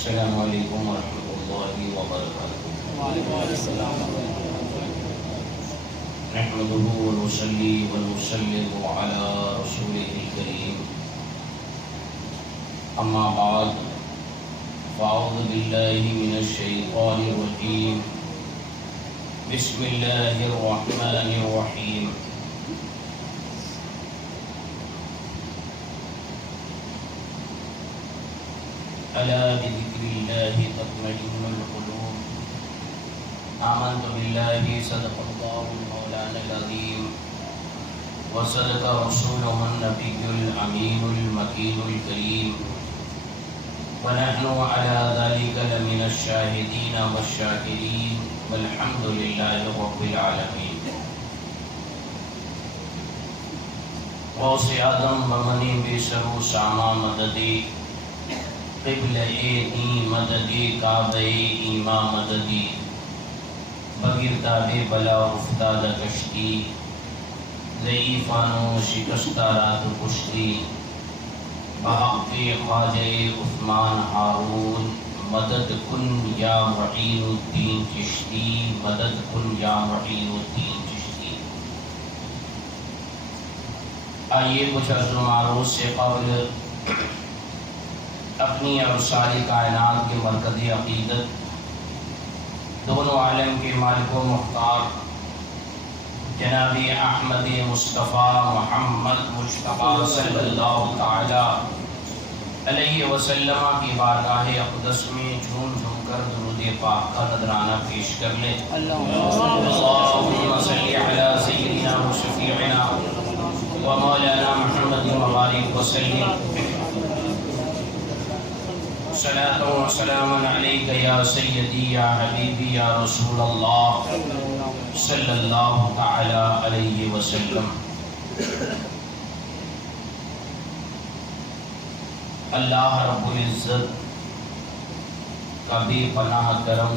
السلام علیکم ورحمۃ اللہ وبرکاتہ۔ وعلیکم السلام نحمده ونصلي ونسلم على رسوله الكريم، اما بعد فاعوذ باللہ من الشیطان الرجیم، بسم اللہ الرحمن الرحیم۔ الا بذکر اللہ تطمئن القلوب، آمنت باللہ صدق اللہ مولانا العظیم وصدق رسولہ النبی الامین المکین الکریم، ونحن على ذلك لمن الشاہدین والشاکرین والحمد للہ رب العالمین۔ غوث اعظم بمنی بسرو ساما مددی، قبلہ نی مددی کعبہ ایما مددی، بگرداب بلا افتاد کشتی، ضعیفانو شکستہ رات کشتی، بحق خواجہ عثمان ہارون، مدد کن یا معین الدین چشتی، مدد کن یا معین الدین چشتی۔ آئیے کچھ عرض و معروض سے قبل اپنی اور ساری کائنات کے مرکزی عقیدت، دونوں عالم کے مالک و مختار جناب احمد مصطفیٰ محمد مجتبیٰ صلی اللہ تعالی علیہ وسلم کی بارگاہ اقدس میں جھوم جھوم کر درود پاک کا نذرانہ پیش کر لیں۔ اللہم صلی علی سیدنا و شفیعنا و مولانا محمد مبارک وسلم، صلاۃ و سلام علیک یا سیدی یا حبیبی یا رسول اللہ صلی اللہ تعالی علیہ وسلم۔ اللہ رب العزت کا بے پناہ کرم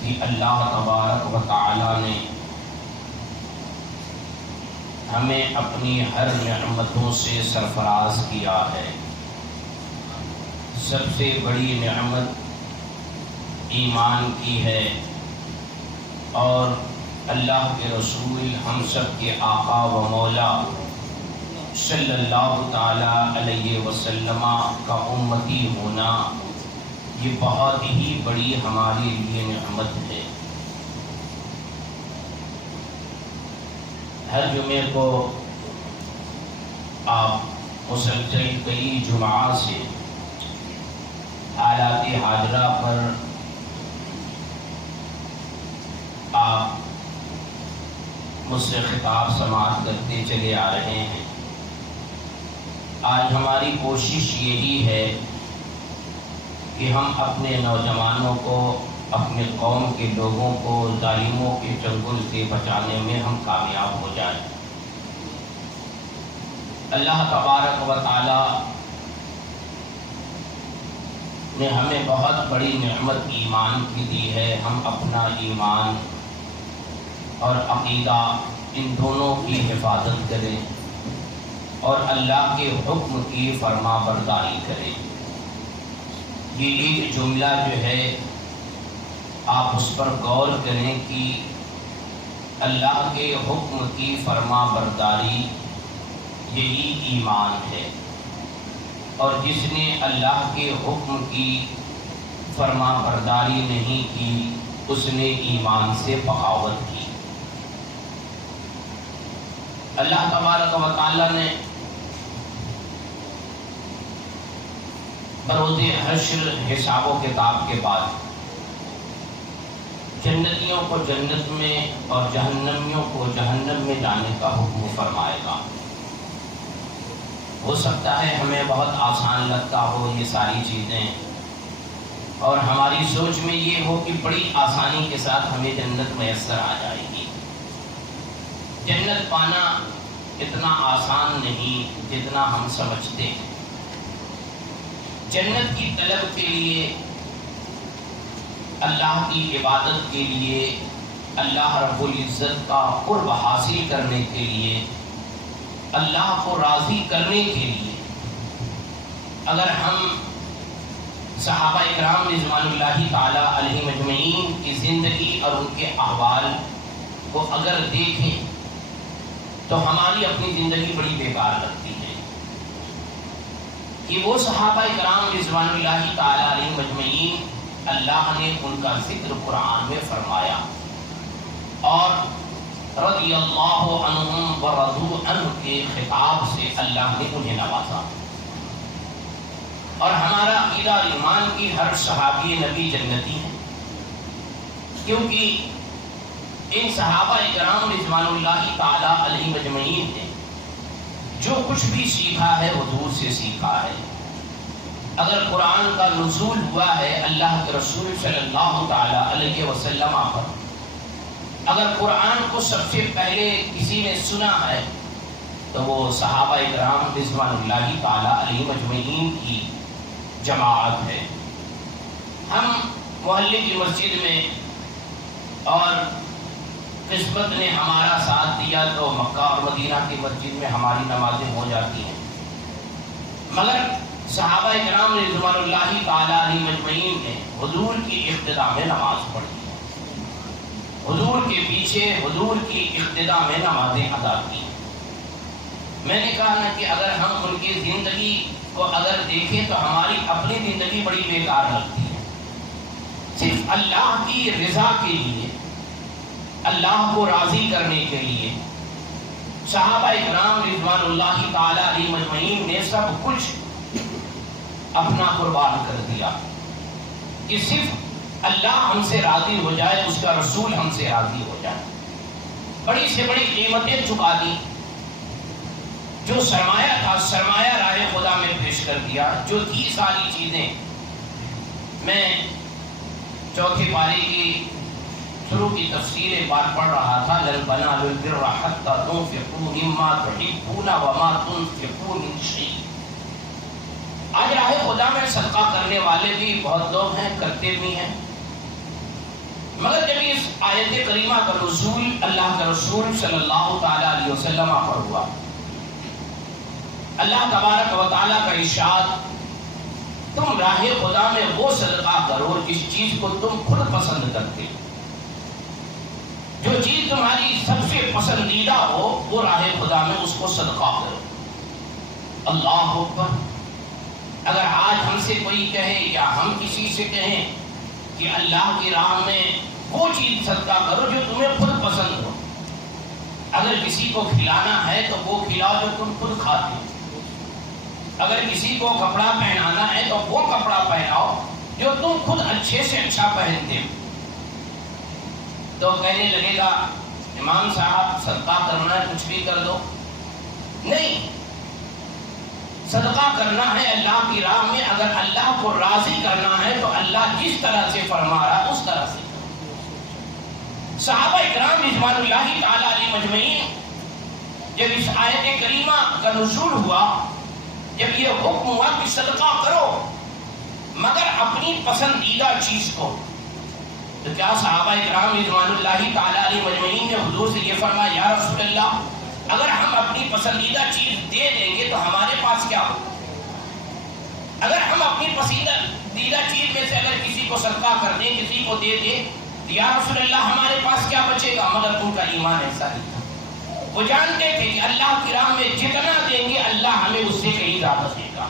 کہ اللہ تبارک و تعالی نے ہمیں اپنی ہر نعمتوں سے سرفراز کیا ہے۔ سب سے بڑی نعمت ایمان کی ہے، اور اللہ کے رسول ہم سب کے آقا و مولا صلی اللہ تعالی علیہ وسلم کا امتی ہونا، یہ بہت ہی بڑی ہمارے لیے نعمت ہے۔ ہر جمعے کو آپ مسلسل کئی جمعہ سے حالات حاضرہ پر آپ مجھ سے خطاب سماعت کرتے چلے آ رہے ہیں۔ آج ہماری کوشش یہی ہے کہ ہم اپنے نوجوانوں کو، اپنے قوم کے لوگوں کو ظالموں کے چنگل سے بچانے میں ہم کامیاب ہو جائیں۔ اللہ تبارک و تعالی نے ہمیں بہت بڑی نعمت ایمان کی دی ہے۔ ہم اپنا ایمان اور عقیدہ ان دونوں کی حفاظت کریں اور اللہ کے حکم کی فرما برداری کریں۔ یہ ایک جملہ جو ہے آپ اس پر غور کریں کہ اللہ کے حکم کی فرما برداری یہی ایمان ہے، اور جس نے اللہ کے حکم کی فرما برداری نہیں کی اس نے ایمان سے بغاوت کی۔ اللہ تبارک و تعالی نے بروز حشر حساب و کتاب کے بعد جنتیوں کو جنت میں اور جہنمیوں کو جہنم میں جانے کا حکم فرمائے گا۔ ہو سکتا ہے ہمیں بہت آسان لگتا ہو یہ ساری چیزیں، اور ہماری سوچ میں یہ ہو کہ بڑی آسانی کے ساتھ ہمیں جنت میسر آ جائے گی۔ جنت پانا اتنا آسان نہیں جتنا ہم سمجھتے ہیں۔ جنت کی طلب کے لیے، اللہ کی عبادت کے لیے، اللہ رب العزت کا قرب حاصل کرنے کے لیے، اللہ کو راضی کرنے کے لیے اگر ہم صحابہ اکرام رضوان اللہ تعالی علیہ مجمعین کی زندگی اور ان کے احوال کو اگر دیکھیں تو ہماری اپنی زندگی بڑی بیکار لگتی ہے کہ وہ صحابہ اکرام رضوان اللہ تعالی علیہ مجمعین اللہ نے ان کا ذکر قرآن میں فرمایا اور رضی اللہ عنہم ورضوا عنہ کے خطاب سے اللہ نے انہیں نوازا. اور ہمارا عقیدہ اور ایمان کی ہر صحابی نبی جنتی ہے، کیونکہ ان صحابہ اکرام رضوان اللہ تعالی علیہ مجمعین نے جو کچھ بھی سیکھا ہے حضور سے سیکھا ہے. اگر قرآن کا نزول ہوا ہے اللہ کے رسول صلی اللہ تعالی علیہ وسلم پر، اگر قرآن کو سب سے پہلے کسی نے سنا ہے تو وہ صحابہ اکرام رضوان اللہ تعالی علیہ مجمعین کی جماعت ہے. ہم محلے کی مسجد میں اور قسمت نے ہمارا ساتھ دیا تو مکہ اور مدینہ کی مسجد میں ہماری نمازیں ہو جاتی ہیں، مگر صحابہ اکرام رضوان اللہ تعالی علیہ مجمعین نے حضور کی اقتداء میں نماز پڑھی، حضور کے پیچھے حضور کی اقتداء میں نمازیں ادا کی. میں نے کہا نا کہ اگر ہم ان کی زندگی کو اگر دیکھیں تو ہماری اپنی زندگی بڑی بیکار لگتی ہے. صرف اللہ کی رضا کے لیے، اللہ کو راضی کرنے کے لیے صحابہ اکرام رضوان اللہ تعالی علیہ مجمعین نے سب کچھ اپنا قربان کر دیا کہ صرف اللہ ہم سے راضی ہو جائے، اس کا رسول ہم سے راضی ہو جائے. بڑی سے بڑی قیمتیں چکا دی. جو سرمایہ تھا سرمایہ راہ خدا میں پیش کر دیا. جو تھی ساری چیزیں، میں چوتھے پارے کی شروع کی تفسیر ایک بار پڑھ رہا تھا، لن تنالوا البر حتى تنفقوا مما تحبون وما تنفقوا من شيء. آج راہ خدا میں صدقہ کرنے والے بھی بہت لوگ ہیں، کرتے بھی ہیں، مگر جب اس آیت کریمہ کا نزول اللہ کے رسول صلی اللہ تعالی علیہ وسلم پر ہوا، اللہ تبارک و تعالیٰ کا ارشاد، تم راہ خدا میں وہ صدقہ کرو جس چیز کو تم خود پسند کرتے، جو چیز تمہاری سب سے پسندیدہ ہو وہ راہ خدا میں اس کو صدقہ کرو. اللہ اکبر. اگر آج ہم سے کوئی کہے یا ہم کسی سے کہیں کہ اللہ کی راہ میں وہ چیز صدقہ کرو جو تمہیں خود پسند ہو، اگر کسی کو کھلانا ہے تو وہ کھلاؤ جو تم خود کھاتے ہو، اگر کسی کو کپڑا پہنانا ہے تو وہ کپڑا پہناؤ جو تم خود اچھے سے اچھا پہنتے ہو. تو کہنے لگے گا امام صاحب صدقہ کرنا ہے کچھ بھی کر دو. نہیں، صدقہ کرنا ہے اللہ کی راہ میں. اگر اللہ کو راضی کرنا ہے تو اللہ جس طرح سے فرما رہا ہے اس طرح سے. صحابہ اکرام رضوان اللہ تعالی علیہ مجمعین جب اس آیت کریمہ کا نزول ہوا، جب یہ حکم ہوا کہ صدقہ کرو مگر اپنی پسندیدہ چیز کو، تو کیا صحابہ اکرام رضوان اللہ تعالی علیہ مجمعین نے حضور سے یہ فرمایا یا رسول اللہ اگر ہم اپنی پسندیدہ چیز دے دیں گے تو ہمارے پاس کیا ہو؟ اگر ہم اپنی پسندیدہ چیز میں سے اگر کسی کو صدقہ کر دیں، کسی کو دے دیں، یا رسول اللہ ہمارے پاس کیا بچے گا؟ مگر ان کا ایمان ایسا نہیں تھا. وہ جانتے تھے کہ اللہ کی راہ میں جتنا دیں گے اللہ ہمیں اس سے کہیں زیادہ دے گا،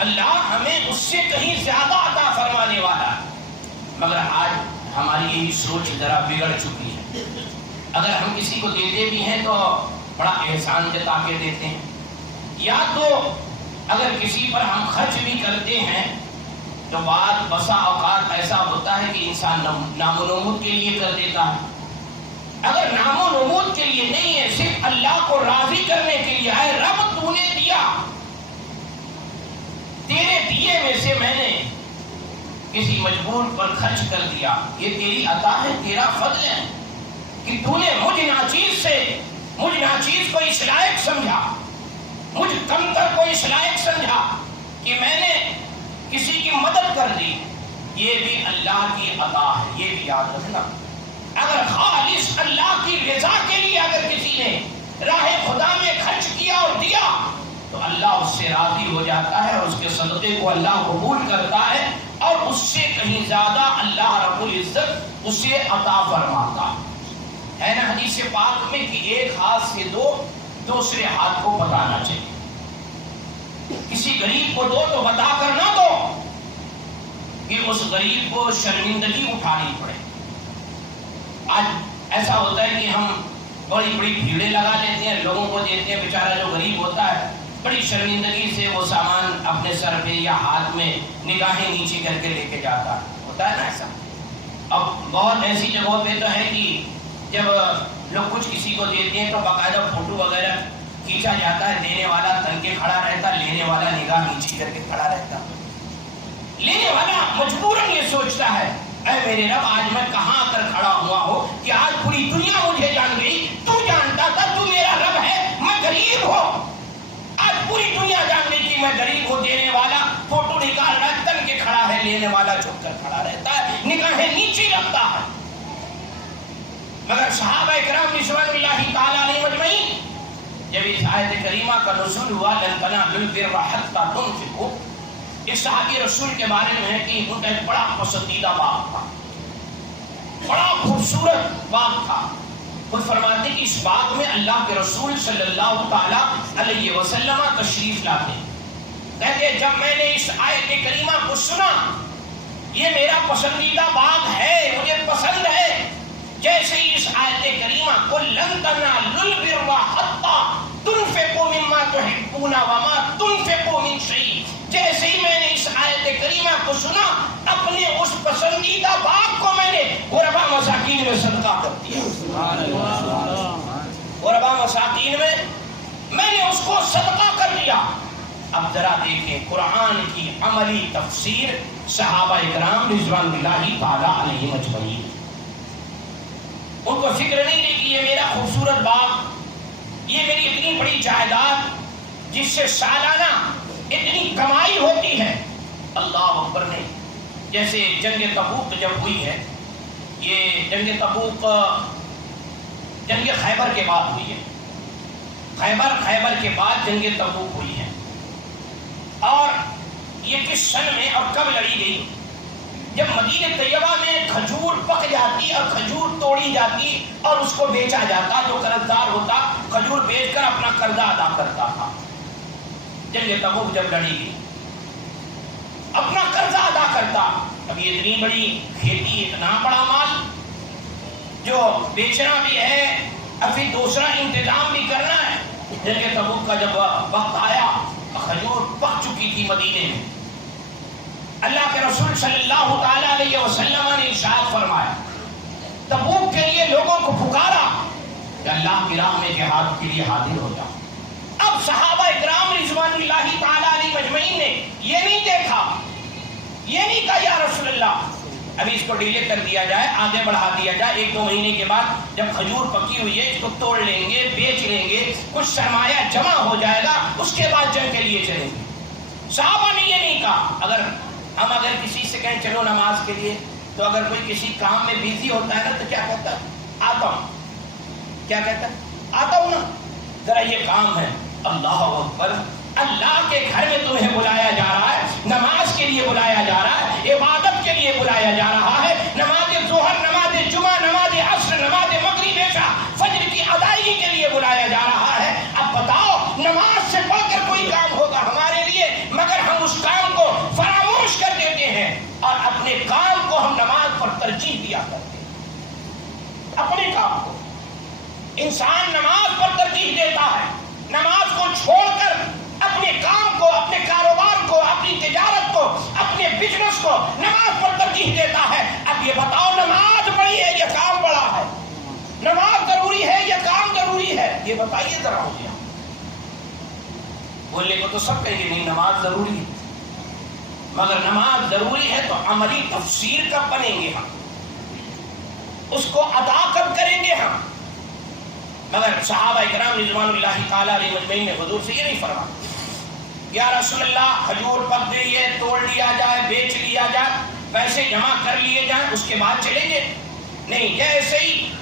اللہ ہمیں اس سے کہیں زیادہ عطا فرمانے والا ہے. مگر آج ہماری یہی سوچ ذرا بگڑ چکی ہے. اگر ہم کسی کو دیتے بھی ہیں تو بڑا احسان جتا کے دیتے ہیں، یا تو اگر کسی پر ہم خرچ بھی کرتے ہیں تو بعض بسا اوقات ایسا ہوتا ہے کہ انسان نام و نمود کے لیے کر دیتا ہے. اگر نام و نمود کے لیے نہیں ہے، صرف اللہ کو راضی کرنے کے لیے ہے، رب تو نے دیا، تیرے دیے میں سے میں نے کسی مجبور پر خرچ کر دیا، یہ تیری عطا ہے، تیرا فضل ہے کہ تو نے مجھ ناچیز کو اس لائق سمجھا، مجھ کمتر کو اس لائق سمجھا کہ میں نے کسی کی مدد کر دی. یہ بھی اللہ کی عطا ہے، یہ بھی یاد رکھنا. اگر خالص اللہ کی رضا کے لیے اگر کسی نے راہ خدا میں خرچ کیا اور دیا تو اللہ اس سے راضی ہو جاتا ہے اور اس کے صدقے کو اللہ قبول کرتا ہے اور اس سے کہیں زیادہ اللہ رب العزت اسے عطا فرماتا ہے نا حدیث پاک میں کہ ایک ہاتھ سے دو دوسرے ہاتھ کو بتانا چاہیے. کسی غریب کو دو تو بتا کر نہ دو کہ اس غریب کو شرمندگی اٹھانی پڑے. آج ایسا ہوتا ہے کہ ہم بڑی بڑی بھیڑیں لگا لیتے ہیں, لوگوں کو دیتے ہیں, بیچارہ جو غریب ہوتا ہے بڑی شرمندگی سے وہ سامان اپنے سر پہ یا ہاتھ میں نگاہیں نیچے کر کے لے کے جاتا ہوتا ہے نا ایسا. اب بہت ایسی جگہوں پہ تو ہے کہ جب لوگ کچھ کسی کو دیتے ہیں تو باقاعدہ فوٹو وغیرہ کھینچا جاتا ہے, دینے والا تن کے کھڑا رہتا, لینے والا نگاہ نیچے کر کے کھڑا رہتا. لینے والا مجبوراً یہ سوچتا ہے اے میرے رب آج میں کہاں کر کھڑا ہوا ہوں کہ آج پوری دنیا مجھے جان گئی, تو جانتا تھا تو میرا رب ہے, میں غریب ہوں. آج پوری دنیا جان گئی کہ میں غریب ہوں. دینے والا فوٹو نکال رہا ہے, تن کے کھڑا ہے, لینے والا چھپ کر کھڑا رہتا ہے, نگاہیں نیچے رکھتا ہے. مگر صحابہ کرام رضوان اللہ تعالی علیہم اجمعین جب اس آیت کریمہ کا نزول ہوا لن تنالوا البر حتى تنفقوا, اس صحابی رسول کے بارے میں ہے کہ ان کا ایک بڑا پسندیدہ باغ تھا, بڑا خوبصورت باغ تھا. خود فرماتے کہ اس باغ میں اللہ کے رسول صلی اللہ تعالی علیہ وسلم تشریف لاتے. کہتے جب میں نے اس آیت کریمہ کو سنا, یہ میرا پسندیدہ باغ ہے, مجھے پسند ہے. جیسے ہی اس آیت کریمہ کو لن تنالوا البر حتى تنفقوا مما تحبون وما تنفقوا من شيء, جیسے ہی میں نے اس آیت کریمہ کو سنا, اپنے اس پسندیدہ باغ کو میں نے غربا مساکین میں صدقہ کر دیا. غربا مساکین میں نے اس کو صدقہ کر دیا. اب ذرا دیکھیں قرآن کی عملی تفسیر صحابہ اکرام رضوان اللہ تعالی علیہم اجمعین. ان کو فکر نہیں رہی کہ یہ میرا خوبصورت باغ, یہ میری اتنی بڑی جائیداد جس سے سالانہ اتنی کمائی ہوتی ہے. اللہ اکبر. نے جیسے جنگ تبوک جب ہوئی ہے, یہ جنگ تبوک جنگ خیبر کے بعد ہوئی ہے. خیبر کے بعد جنگ تبوک ہوئی ہے. اور یہ کس سن میں اور کب لڑی گئی؟ جب مدینہ طیبہ میں کھجور پک جاتی اور کھجور توڑی جاتی اور اس کو بیچا جاتا, جو قرضدار ہوتا کھجور بیچ کر اپنا قرضہ ادا کرتا تھا. جنگ تبوک جب لڑی گئی, اپنا قرضہ ادا کرتا. اب یہ اتنی بڑی کھیتی, اتنا بڑا مال جو بیچنا بھی ہے, ابھی دوسرا انتظام بھی کرنا ہے. جنگ تبوک کا جب وقت آیا, کھجور پک چکی تھی مدینے میں. اللہ کے رسول صلی اللہ تعالی علیہ وسلم نے ارشاد فرمایا, تبوک کے لیے لوگوں کو پکارا کہ اللہ کی راہ میں جہاد کے لیے حاضر ہو جاؤ. اب صحابہ اکرام رضوان اللہ تعالی علیہ مجمعین نے یہ نہیں دیکھا, یہ نہیں کہا یا رسول اللہ ابھی اس کو ڈیلے کر دیا جائے, آگے بڑھا دیا جائے, 1-2 مہینے کے بعد جب کھجور پکی ہوئی ہے اس کو توڑ لیں گے, بیچ لیں گے, کچھ سرمایہ جمع ہو جائے گا, اس کے بعد جنگ کے لیے چلیں گے. صحابہ نے یہ نہیں کہا. اگر کسی سے کہیں چلو نماز کے لیے, تو اگر کوئی کسی کام میں بیزی ہوتا ہے نا تو کیا کہتا ہے, آتا ہوں. کیا کہتا ہے, آتا ہوں نا, ذرا یہ کام ہے. اللہ اکبر. اللہ کے گھر میں تمہیں بلایا جا رہا ہے, نماز کے لیے بلایا جا رہا ہے, عبادت کے لیے بلایا جا رہا ہے. نماز ظہر, نماز جمعہ, نماز عصر, نماز مغرب عشاء, فجر کی ادائیگی کے لیے بلایا جا رہا ہے. اب بتاؤ نماز سے بڑھ کر کوئی کام ہوگا ہمارے لیے, مگر ہم اس کام کو فراموش کر دیتے ہیں اور اپنے کام کو ہم نماز پر ترجیح دیا کرتے ہیں. اپنے کام کو انسان نماز پر ترجیح دیتا ہے, نماز کو چھوڑ کر اپنے کام کو, اپنے کاروبار کو, اپنی تجارت کو, اپنے بزنس کو نماز پر ترجیح دیتا ہے. اب یہ بتاؤ نماز بڑی ہے یا کام بڑا ہے؟ نماز ضروری ہے یا کام ضروری ہے؟ یہ بتائیے ذرا مجھے. بولنے کو تو سب کہیں گے نہیں نماز ضروری ہے, مگر نماز ضروری ہے تو عملی تفسیر کب بنیں گے ہم, اس کو ادا کب کریں گے ہم؟ مگر صحابہ اکرام رضوان اللہ تعالی علیہ مجمعین نے حضور سے یہ نہیں فرمایا یا رسول اللہ کھجور پک گئی ہے, توڑ لیا جائے, بیچ لیا جائے, پیسے جمع کر لیے جائیں, اس کے بعد چلیں گے. نہیں, جیسے ہی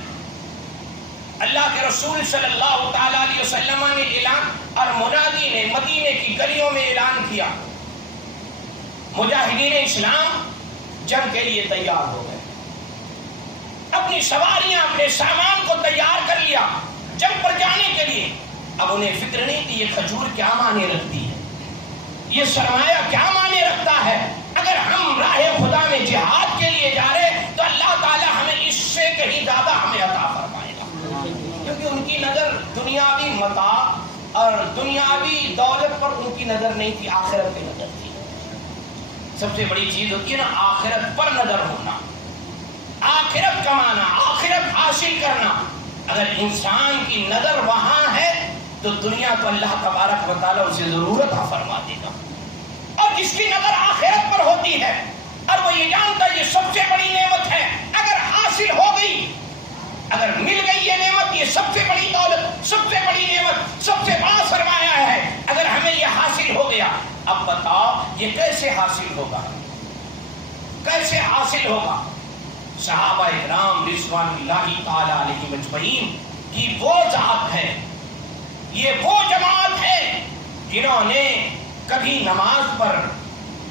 اللہ کے رسول صلی اللہ تعالی علیہ وسلم نے اعلان اور منادی نے مدینے کی گلیوں میں اعلان کیا، مجاہدین اسلام جنگ کے لیے تیار ہو گئے، اپنی سواریاں اپنے سامان کو تیار کر لیا جنگ پر جانے کے لیے۔ اب انہیں فکر نہیں تھی یہ کھجور کیا معنی رکھتی ہے، یہ سرمایہ کیا معنی رکھتا ہے، اگر ہم راہ خدا میں جہاد کے لیے جا رہے تو اللہ تعالی ہمیں اس سے کہیں زیادہ ہمیں عطا فرمائے گا، کیونکہ ان کی نظر دنیاوی متاع اور دنیاوی دولت پر ان کی نظر نہیں تھی، آخرت پہ نظر تھی۔ سب سے بڑی چیز ہوتی ہے نا آخرت پر نظر ہونا، آخرت کمانا، آخرت حاصل کرنا۔ اگر انسان کی نظر وہاں ہے تو دنیا تو اللہ تبارک و تعالیٰ اسے ضرورت فرما دے گا، اور جس کی نظر آخرت پر ہوتی ہے اور وہ یہ جانتا ہے یہ سب سے بڑی نعمت ہے، اگر حاصل ہو گئی، اگر مل گئی یہ نعمت، یہ سب سے بڑی دولت، سب سے بڑی نعمت، سب سے بڑا سرمایہ ہے، اگر ہمیں یہ حاصل ہو گیا، اب بتاؤ یہ کیسے حاصل ہوگا، کیسے حاصل ہوگا؟ صحابہ اکرام رضوان اللہ تعالی علیہم اجمعین کی وہ ذات ہے، یہ وہ جماعت ہے جنہوں نے کبھی نماز پر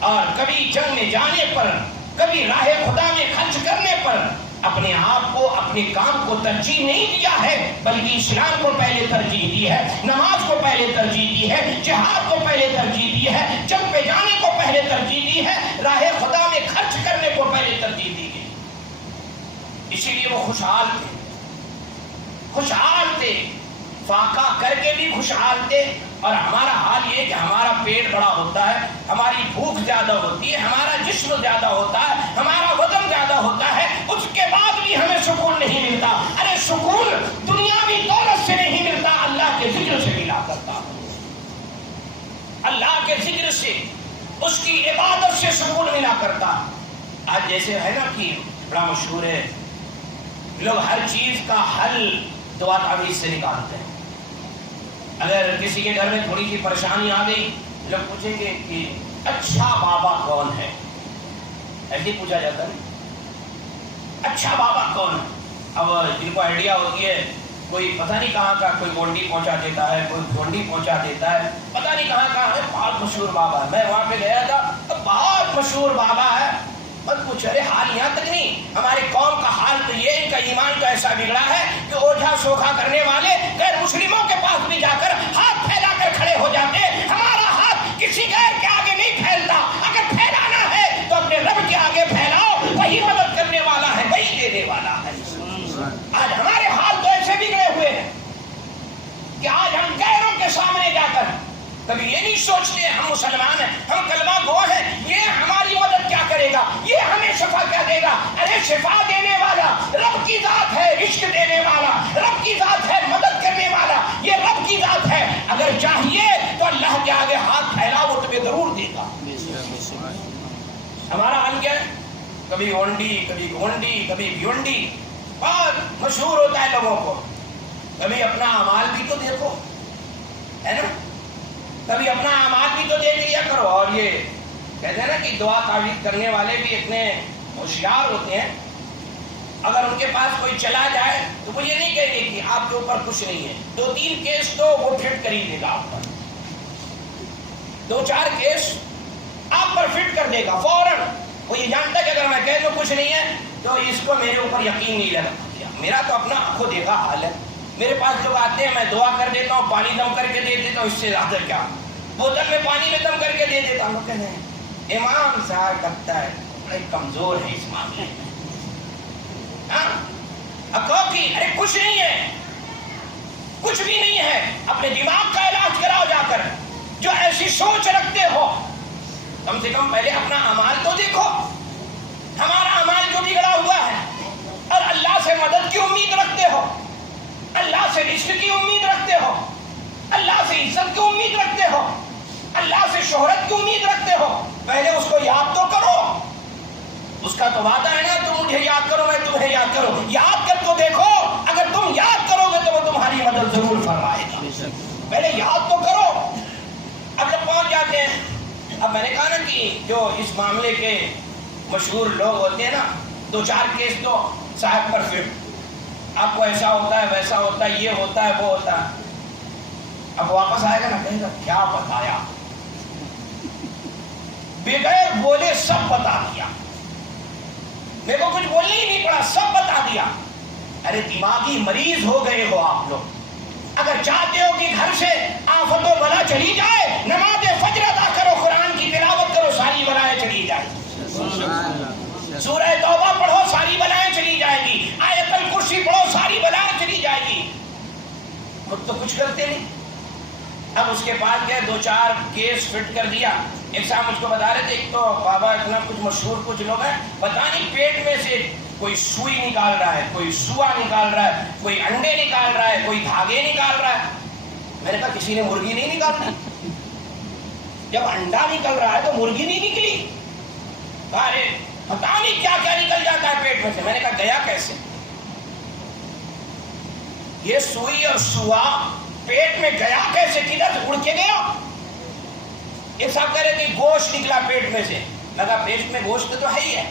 اور کبھی جنگ میں جانے پر، کبھی راہ خدا میں خرچ کرنے پر اپنے آپ کو، اپنے کام کو ترجیح نہیں دیا ہے، بلکہ اسلام کو پہلے ترجیح دی ہے، نماز کو پہلے ترجیح دی ہے، جہاد کو پہلے ترجیح دی ہے، جنگ پہ جانے کو پہلے ترجیح دی ہے، راہ خدا میں خرچ کرنے کو پہلے ترجیح دی گئی۔ اسی لیے وہ خوشحال تھے، خوشحال تھے، فاقہ کر کے بھی خوشحال تھے۔ اور ہمارا حال یہ کہ ہمارا پیٹ بڑا ہوتا ہے، ہماری بھوک زیادہ ہوتی ہے، ہمارا جسم زیادہ ہوتا ہے، ہمارا وزن زیادہ ہوتا ہے، اس کے بعد بھی ہمیں سکون نہیں ملتا۔ ارے سکون دنیاوی دولت سے نہیں ملتا، اللہ کے ذکر سے ملا کرتا، اللہ کے ذکر سے، اس کی عبادت سے سکون ملا کرتا۔ آج جیسے ہے نا کہ بڑا مشہور ہے، لوگ ہر چیز کا حل دعا تعویذ سے نکالتے ہیں۔ اگر کسی کے گھر میں تھوڑی سی پریشانی آ گئی، لوگ پوچھیں گے کہ اچھا بابا کون ہے، ایسے پوچھا جاتا ہے اچھا بابا کون ہے۔ اب جن کو آئیڈیا ہوتی ہے، کوئی پتہ نہیں کہاں کا، کوئی گونڈی پہنچا دیتا ہے، کوئی گونڈی پہنچا دیتا ہے، پتہ نہیں کہاں کہاں ہے، بہت مشہور بابا ہے۔ میں وہاں پہ گیا تھا، بہت مشہور بابا ہے، مت پوچھو۔ ارے حال یہاں تک نہیں، ہماری قوم کا حال تو یہ، ان کا ایمان تو ایسا بگڑا ہے کہ اوجھا سوکھا کرنے والے غیر مسلموں کے پاس بھی جا کر ہاتھ پھیلا کر کھڑے ہو جاتے۔ ہمارا ہاتھ کسی غیر کے آگے نہیں پھیلتا، اگر پھیلانا ہے تو اپنے رب کے آگے پھیلاؤ، وہی مدد کرنے والا ہے، وہی دینے والا ہے۔ آج ہمارے حال تو ایسے بگڑے ہوئے ہیں کہ آج ہم غیروں کے سامنے جا کر کبھی یہ نہیں سوچتے ہم مسلمان ہیں، ہم کلمہ گو ہیں، یہ ہماری مدد کیا کرے گا، یہ ہمیں شفا کیا دے گا۔ ارے شفا دینے والا رب کی ذات ہے، رزق دینے والا رب کی ذات ہے، مدد کرنے والا یہ رب کی ذات ہے۔ اگر چاہیے تو اللہ کے آگے ہاتھ پھیلا، وہ تمہیں ضرور دے گا۔ ہمارا حال کیا ہے؟ کبھی اونڈی، کبھی گونڈی، کبھی بھیونڈی، بہت مشہور ہوتا ہے لوگوں کو۔ کبھی اپنا اعمال بھی تو دیکھو، ہے نا، کبھی اپنا اعمال بھی تو دیکھ لیا کرو۔ اور یہ کہتے ہیں نا کہ دعا تعویذ کرنے والے بھی اتنے ہوشیار ہوتے ہیں، اگر ان کے پاس کوئی چلا جائے تو وہ یہ نہیں کہے گے کہ آپ کے اوپر کچھ نہیں ہے، 2-3 کیس تو وہ فٹ کر ہی دے گا آپ پر، 2-4 کیس آپ پر فٹ کر دے گا فوراً۔ وہ یہ جانتا ہے کہ اگر میں کہہ دوں کچھ نہیں ہے تو اس کو میرے اوپر یقین نہیں لگا، میرا تو اپنا آنکھوں دیکھا حال ہے۔ میرے پاس لوگ آتے ہیں، میں دعا کر دیتا ہوں، پانی دم کر کے دے دیتا ہوں، اس سے زیادہ کیا، بوتل میں پانی میں دم کر کے دے دیتا ہوں۔ لوگ کہتے ہیں امام صاحب لگتا ہے بڑے کمزور ہے اس معاملے میں۔ ارے کچھ نہیں ہے، کچھ بھی نہیں ہے، اپنے دماغ کا علاج کراؤ جا کر۔ جو ایسی سوچ رکھتے ہو کم سے کم پہلے اپنا اعمال تو دیکھو، ہمارا اعمال جو بگڑا ہوا ہے، اور اللہ سے مدد کی امید رکھتے ہو، اللہ سے رزق کی امید رکھتے ہو، اللہ سے عزت کی امید رکھتے ہو، اللہ سے شہرت کی امید رکھتے ہو، پہلے اس کو یاد تو کرو۔ اس کا تو وعدہ ہے نا، تم مجھے یاد کرو میں تمہیں یاد کرو، یاد کر تو دیکھو، اگر تم یاد کرو گے تو وہ تمہاری مدد ضرور فرمائے گا۔ پہلے یاد تو کرو۔ اب جب پہنچ جاتے ہیں، اب میں نے کہا نا کہ جو اس معاملے کے مشہور لوگ ہوتے ہیں نا، 2-4 کیس تو صاحب پر فٹ، آپ کو ایسا ہوتا ہے، ویسا ہوتا ہے، یہ ہوتا ہے، وہ ہوتا ہے۔ اب واپس آئے گا نا کہے گا کیا بتایا، بغیر بولے سب بتا دیا، میرے کو کچھ بولنا ہی نہیں پڑا، سب بتا دیا۔ ارے دماغی مریض ہو گئے ہو آپ لوگ۔ اگر چاہتے ہو کہ گھر سے آفت و بلا چلی جائے، نماز فجر ادا کرو، قرآن کی تلاوت کرو، ساری بلائیں چلی جائیں۔ سورہ توبہ پڑھو، ساری بلائیں چلی جائے گی۔ آیت الکرسی پڑھو، ساری بلائیں چلی جائے گی۔ خود تو کچھ کرتے نہیں۔ اب اس کے بعد گئے، 2-4 کیس فٹ کر دیا۔ ایک صاحب مجھ کو بتا رہے تھے، ایک تو بابا اتنا کچھ مشہور کچھ لوگ ہیں، پتہ نہیں پیٹ میں سے کوئی سوئی نکال رہا ہے، کوئی سوا نکال رہا ہے، کوئی انڈے نکال رہا ہے، کوئی دھاگے نکال رہا ہے۔ میں نے کہا کسی نے مرغی نہیں نکالنا؟ جب انڈا نکل رہا ہے تو مرغی نہیں نکلی؟ ارے پتہ نہیں کیا کیا نکل جاتا ہے پیٹ میں سے۔ میں نے کہا گیا کیسے؟ یہ سوئی اور سوا پیٹ میں گیا کیسے؟ کدھر اڑ کے گیا؟ ایک صاحب کہہ رہے تھے گوشت نکلا پیٹ میں سے۔ میں کہا پیٹ میں گوشت تو ہے ہی ہے۔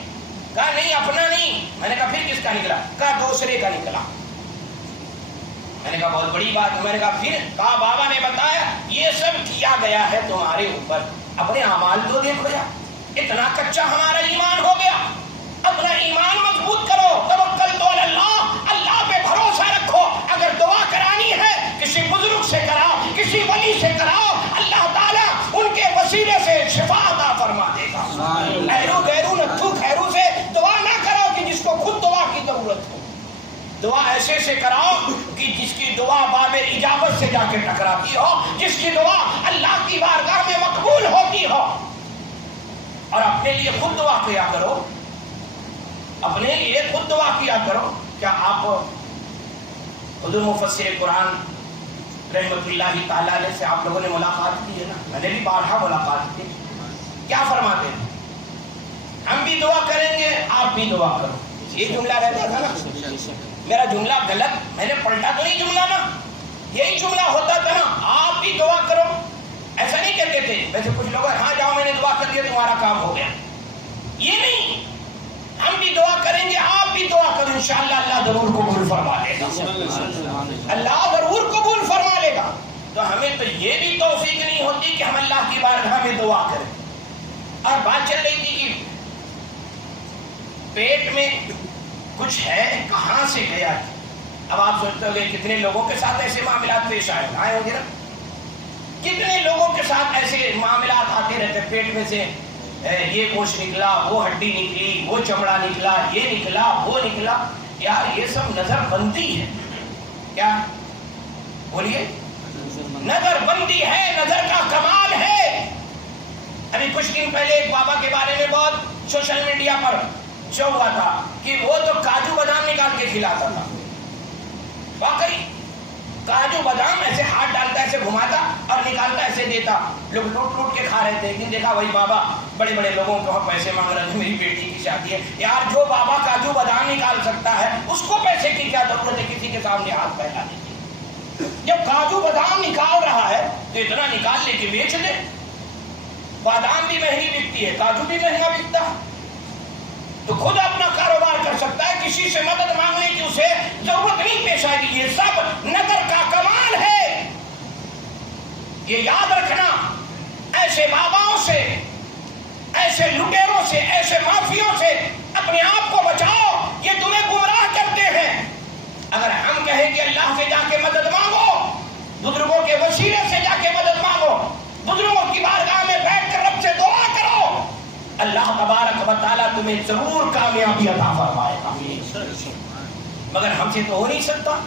کہا نہیں اپنا نہیں۔ میں نے کہا پھر کس کا نکلا؟ کہا دوسرے کا نکلا۔ میں نے کہا بہت بڑی بات۔ میں نے کہا پھر؟ کہا بابا نے بتایا یہ سب کیا گیا ہے تمہارے اوپر، اپنے اعمال تو دیکھو یا اتنا کچا ہمارا ایمان ہو گیا۔ اپنا ایمان مضبوط کرو، توکل تو اللہ، اللہ پہ بھروسہ رکھو۔ اگر دعا کرانی ہے کسی بزرگ سے کراؤ، کسی ولی سے کراؤ، اللہ تعالیٰ ان کے وسیلے سے شفا عطا فرما دے گا۔ ایرو غیرو نتھو خیرو سے دعا نہ کرو کہ جس کو خود دعا کی ضرورت ہو، دعا ایسے سے کراؤ کہ جس کی دعا باب اجابت سے جا کے ٹکراتی ہو، جس کی دعا اللہ کی بارگاہ میں مقبول ہوتی ہو۔ اور اپنے لیے خود دعا کیا کرو، اپنے لیے خود دعا کیا کرو۔ کیا آپ حضور مفسر قرآن رحمت اللہ تعالیٰ علیہ سے آپ لوگوں نے ملاقات کی ہے نا؟ میں نے بھی بارہا ملاقات کی۔ کیا فرماتے ہیں؟ ہم بھی دعا کریں گے، آپ بھی دعا کرو۔ یہ جملہ رہتا تھا نا، میرا جملہ غلط، میں نے پلٹا تو نہیں جملہ نا، یہی جملہ ہوتا تھا نا، آپ بھی دعا کرو۔ ایسا نہیں کہتے تھے، ویسے کچھ لوگ ہاں جاؤ میں نے دعا کر دیا تمہارا کام ہو گیا، یہ نہیں۔ ہم بھی دعا کریں گے، آپ بھی دعا کرو، انشاءاللہ اللہ ضرور قبول فرما لے گا، اللہ ضرور قبول فرما لے گا۔ تو ہمیں تو یہ بھی توفیق نہیں ہوتی کہ ہم اللہ کی بارگاہ میں دعا کریں۔ اور بات چل رہی تھی کہ پیٹ میں کچھ ہے، کہاں سے گیا؟ اب آپ سوچتے ہو گے کتنے لوگوں کے ساتھ ایسے معاملات پیش آئے ہوں گے نا؟ کتنے لوگوں کے ساتھ ایسے معاملات آتے رہتے، پیٹ میں سے یہ گوشت نکلا، وہ ہڈی نکلی، وہ چمڑا نکلا، یہ نکلا، وہ نکلا۔ یار یہ سب نظر بندی ہے، کیا بولیے؟ نظر بندی ہے، نظر کا کمال ہے۔ ابھی کچھ دن پہلے ایک بابا کے بارے میں بہت سوشل میڈیا پر شو ہوا تھا کہ وہ تو کاجو بادام نکال کے کھلاتا تھا۔ واقعی کاجو بادام ایسے ہاتھ ڈالتا، ایسے گھماتا اور نکالتا، ایسے دیتا، لوگ لوٹ لوٹ کے کھا رہے تھے۔ لیکن دیکھا وہی بابا بڑے بڑے لوگوں کو پیسے مانگ رہے تھے، میری بیٹی کی شادی ہے۔ یار جو بابا کاجو بادام نکال سکتا ہے اس کو پیسے کی کیا ضرورت ہے کسی کے سامنے ہاتھ پھیلانے کی؟ جب کاجو بادام نکال رہا ہے تو اتنا نکال لے کے بیچ دے۔ بادام بھی مہنگی بکتی ہے، کاجو بھی مہنگا بکتا ہے، تو خود اپنا کاروبار کر سکتا ہے، کسی سے مدد مانگنے کی اسے ضرورت نہیں پیش آئے گی۔ یہ سب نظر کا کمال ہے، یہ یاد رکھنا۔ ایسے باباؤں سے، ایسے لٹیروں سے، ایسے مافیوں سے اپنے آپ کو بچاؤ، یہ تمہیں گمراہ کرتے ہیں۔ اگر ہم کہیں کہ اللہ سے جا کے مدد مانگو، بزرگوں کے وسیلے سے جا کے مدد مانگو، بزرگوں کی بارگاہ میں بیٹھ کر رب سے دعا کرو، اللہ تبارک و تعالیٰ تمہیں ضرور کامیابی عطا فرمائے گا، مگر ہم سے تو ہو نہیں سکتا۔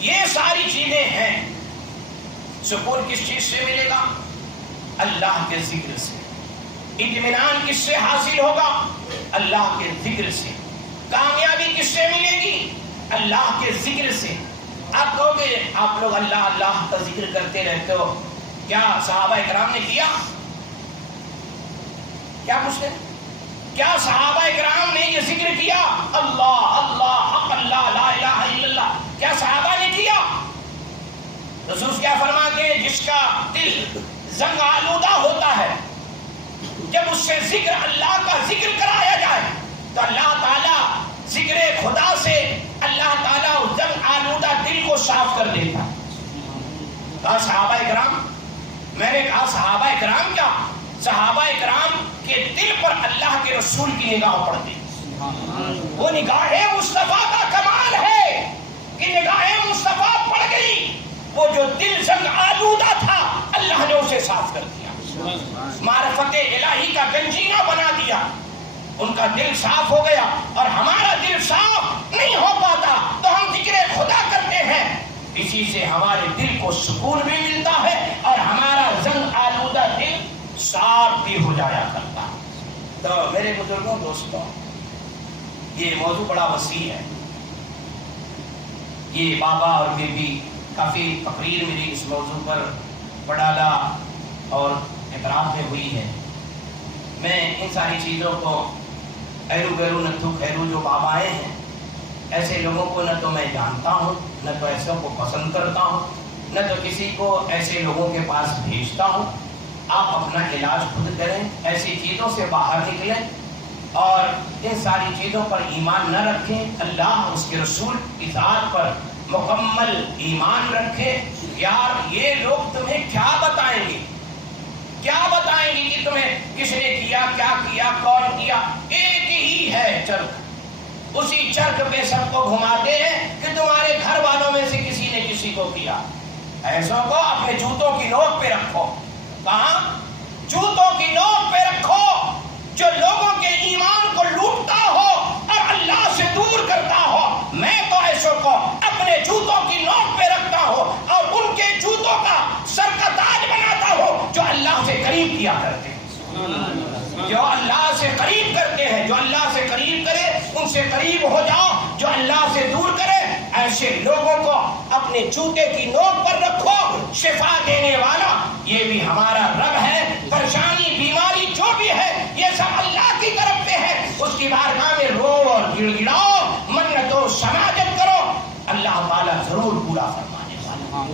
یہ ساری چیزیں ہیں۔ سکون کس چیز سے ملے گا؟ اللہ کے ذکر سے۔ اطمینان کس سے حاصل ہوگا؟ اللہ کے ذکر سے۔ کامیابی کس سے ملے گی؟ اللہ کے ذکر سے۔ آپ کہو گے آپ لوگ اللہ اللہ کا ذکر کرتے رہتے ہو، کیا صحابہ اکرام نے کیا؟ کیا پوچھتے ہیں؟ کیا صحابہ اکرام نے یہ ذکر کیا؟ اللہ اللہ حق اللہ لا الہ الا اللہ، کیا صحابہ نے کیا؟ رسول کیا فرماتے ہیں؟ جس کا دل زنگ آلودہ ہوتا ہے، جب اس سے ذکر اللہ کا ذکر کرایا جائے تو اللہ تعالیٰ ذکر خدا سے اللہ تعالیٰ اس زنگ آلودہ دل کو صاف کر دیتا ہے۔ کہا صحابہ اکرام، میں نے کہا صحابہ اکرام کیا؟ صحابہ اکرام کے دل پر اللہ کے رسول کی نگاہ پڑتی، وہ نگاہ مصطفیٰ کا کمال ہے کہ نگاہ مصطفیٰ پڑ گئی، وہ جو دل زنگ آلودہ تھا اللہ نے اسے صاف کر دیا، معرفت الہی کا گنجینہ بنا دیا، ان کا دل صاف ہو گیا۔ اور ہمارا دل صاف نہیں ہو پاتا تو ہم ذکر خدا کرتے ہیں، اسی سے ہمارے دل کو سکون بھی ملتا ہے اور ہمارا زنگ آلودہ دل صاف بھی ہو جایا کرتا۔ تو میرے بزرگوں دوستوں، یہ موضوع بڑا وسیع ہے، یہ بابا اور بیوی کافی تقریر میری اس موضوع پر بڑھالا اور اعتراف میں ہوئی ہے۔ میں ان ساری چیزوں کو ایرو گیرو نتھو خیرو جو بابائیں ہیں، ایسے لوگوں کو نہ تو میں جانتا ہوں، نہ تو ایسوں کو پسند کرتا ہوں، نہ تو کسی کو ایسے لوگوں کے پاس بھیجتا ہوں۔ آپ اپنا علاج خود کریں، ایسی چیزوں سے باہر نکلیں اور ان ساری چیزوں پر ایمان نہ رکھیں، اللہ اس کے رسول کی ذات پر مکمل ایمان رکھیں۔ یار یہ لوگ تمہیں کیا بتائیں گے، کیا بتائیں گے کہ تمہیں کس نے کیا، کیا کیا، کون کیا؟ ایک ہی ہے چرخ، اسی چرخ پہ سب کو گھماتے ہیں کہ تمہارے گھر والوں میں سے کسی نے کسی کو کیا۔ ایسوں کو اپنے جوتوں کی نوک پہ رکھو، کہاں؟ جوتوں کی نوک پہ رکھو، جو لوگوں کے ایمان کو لوٹتا ہو اور اللہ سے دور کرتا ہو۔ میں تو ایسوں کو اپنے جوتوں کی نوک پہ رکھتا ہوں اور ان کے جوتوں کا سر کا تاج بناتا ہوں، جو اللہ سے قریب کیا کرتے ہیں، جو اللہ سے قریب کرتے ہیں۔ جو اللہ سے قریب کرے ان سے قریب ہو جاؤ، جو اللہ سے دور کرے ایسے لوگوں کو اپنے جوتے کی نوک پر رکھو۔ شفا دینے والا یہ بھی ہمارا رب ہے، پریشانی بیماری جو بھی ہے یہ سب اللہ کی طرف سے ہے، اس کی بارگاہ میں رو اور گڑ گڑاؤ، منت و سماجت کرو، اللہ تعالیٰ ضرور پورا فرمائے۔